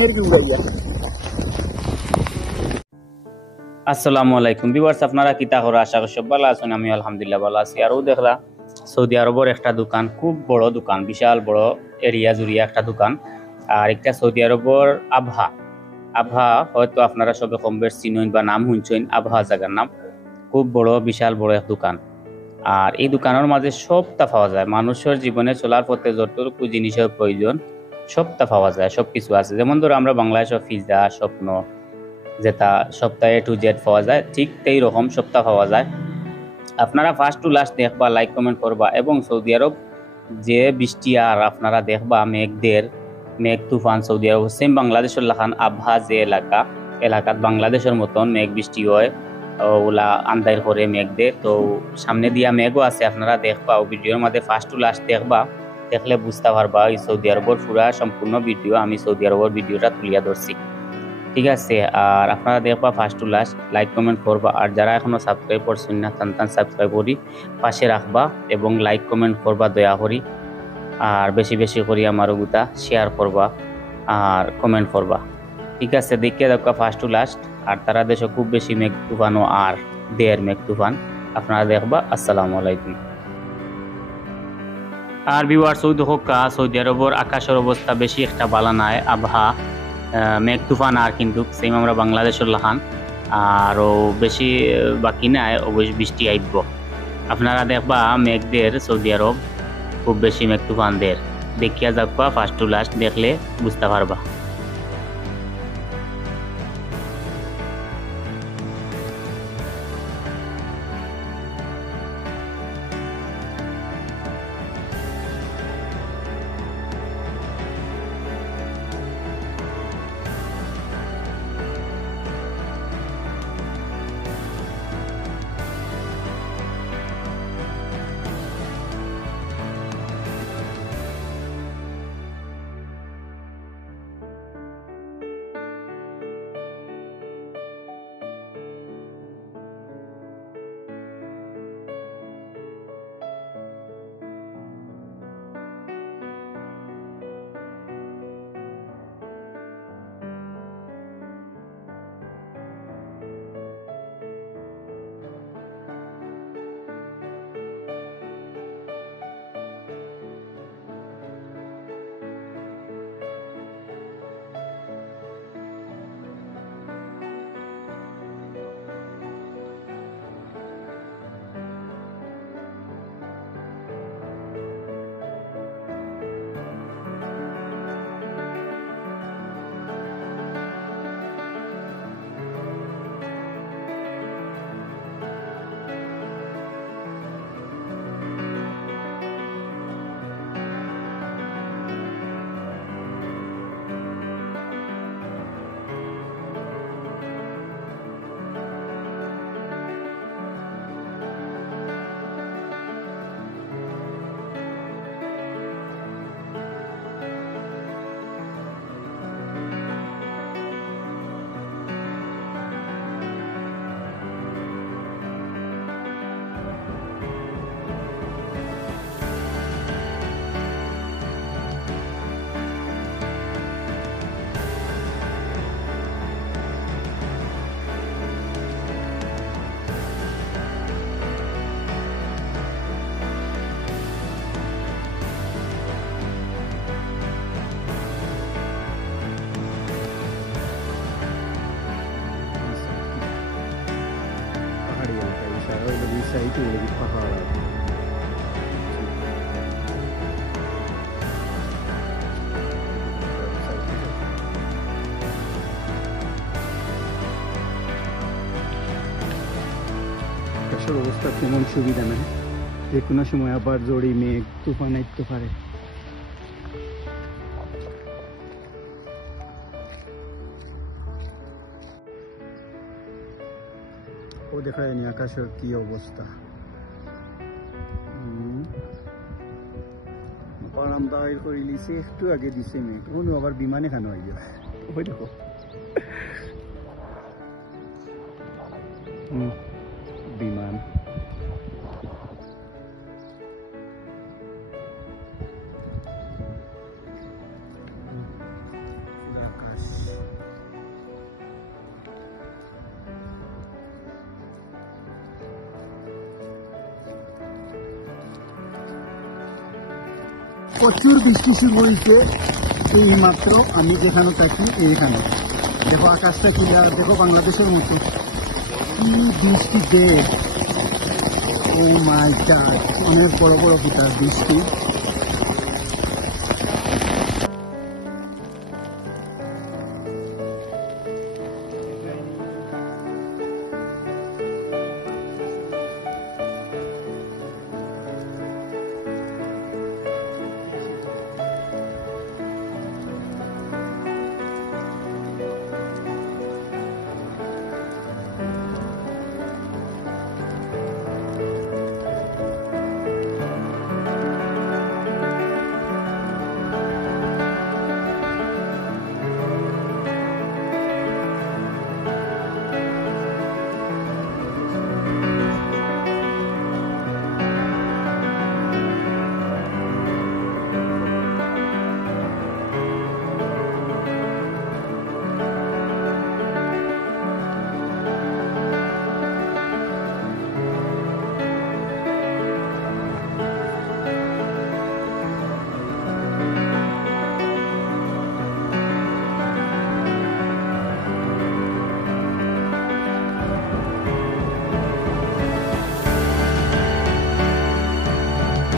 মেহের भी उड़ाइया। আসসালামু আলাইকুম ভিউয়ার্স, আপনারা কিতা করে আশা করি সব ভালো আছেন। আমি আলহামদুলিল্লাহ ভালো আছি। আরও দেখলা সৌদি আরবের একটা দোকান, খুব বড় দোকান, বিশাল বড় এরিয়া জুড়িয়া একটা দোকান। আর একটা সৌদি আরবের আবহা আবহা হয়তো আপনারা সবে কম বেশ চিনেন বা নাম শুনছেন, আবহা জায়গার নাম। খুব বড় বিশাল বড় এক দোকান। আর এই দোকানের মাঝে সবটা পাওয়া যায়, মানুষের জীবনে চলার পথে যতটুকু জিনিসের প্রয়োজন সবটা পাওয়া যায়, সব কিছু আছে। যেমন ধরো আমরা বাংলাদেশের পিৎজা, স্বপ্ন যেটা সপ্তাহে টু জেড পাওয়া যায়, ঠিক এই রকম সপ্তাহ পাওয়া যায়। আপনারা ফার্স্ট টু লাস্ট দেখবা, লাইক কমেন্ট করবা। এবং সৌদি আরব যে বৃষ্টি আর আপনারা দেখবা মেঘ তুফান, সৌদি আরব সেম বাংলাদেশের লাখান আবহা যে এলাকাত বাংলাদেশের মতন মেঘ বৃষ্টি হয়, ওলা আন্দার করে মেঘ দে। তো সামনে দিয়া মেঘও আছে, আপনারা দেখবা ও ভিডিওর মধ্যে ফার্স্ট টু লাস্ট দেখবা, দেখলে বুঝতে পারবা এই সৌদি আরবের পুরা সম্পূর্ণ ভিডিও আমি সৌদি আরবের ভিডিওটা তুলিয়া ধরছি, ঠিক আছে। আর আপনারা দেখবা first to last, like comment করবা। আর যারা এখনো সাবস্ক্রাইব করছেন না টান সাবস্ক্রাইব করি পাশে রাখবা এবং লাইক কমেন্ট করবা দয়া করি। আর বেশি বেশি করি আমার গুতা শেয়ার করবা আর কমেন্ট করবা, ঠিক আছে। দেখে দেখবা ফার্স্ট টু লাস্ট। আর তারা দেশে খুব বেশি মেঘ তুফানও আর দেড় মেঘ তুফান আপনারা দেখবা। আসসালামু আলাইকুম। আর ভিউয়ার্স, সৌদি আরবের আকাশের অবস্থা বেশি একটা ভালো নাই, আবহা মেঘ তুফান আর কিন্তু সেম আমরা বাংলাদেশের লাখান। আরও বেশি বাকি নাই, অবশ্যই বৃষ্টি আইব। আপনারা দেখবা মেঘদের সৌদি আরব খুব বেশি মেঘ তুফান দের, দেখিয়া যাবা ফার্স্ট টু লাস্ট, দেখলে বুঝতে পারবা। সাইডে ওই পাহাড় আছে। আকাশের অবস্থা তেমন সুবিধা নেই, যে কোনো সময় আবার জোরে মেঘ তুফান আসতে পারে। ও দেখা যায়নি আকাশের কি অবস্থা। পাড়াম দাঁড় করে লিছে, একটু আগে দিছে মেঘ, কোনো আবার বিমানে খানো হয়ে যায়। ওই দেখো বিমান। আকাশ প্রচুর বৃষ্টি শুরু হয়েছে এই মাত্র আমি যেখানে থাকি এইখানে। দেখো আকাশটা ক্লিয়ার, দেখো বাংলাদেশের মতো কি বৃষ্টি দেখ। ও মাই গড, অনেক বড় বড় বিতার বৃষ্টি।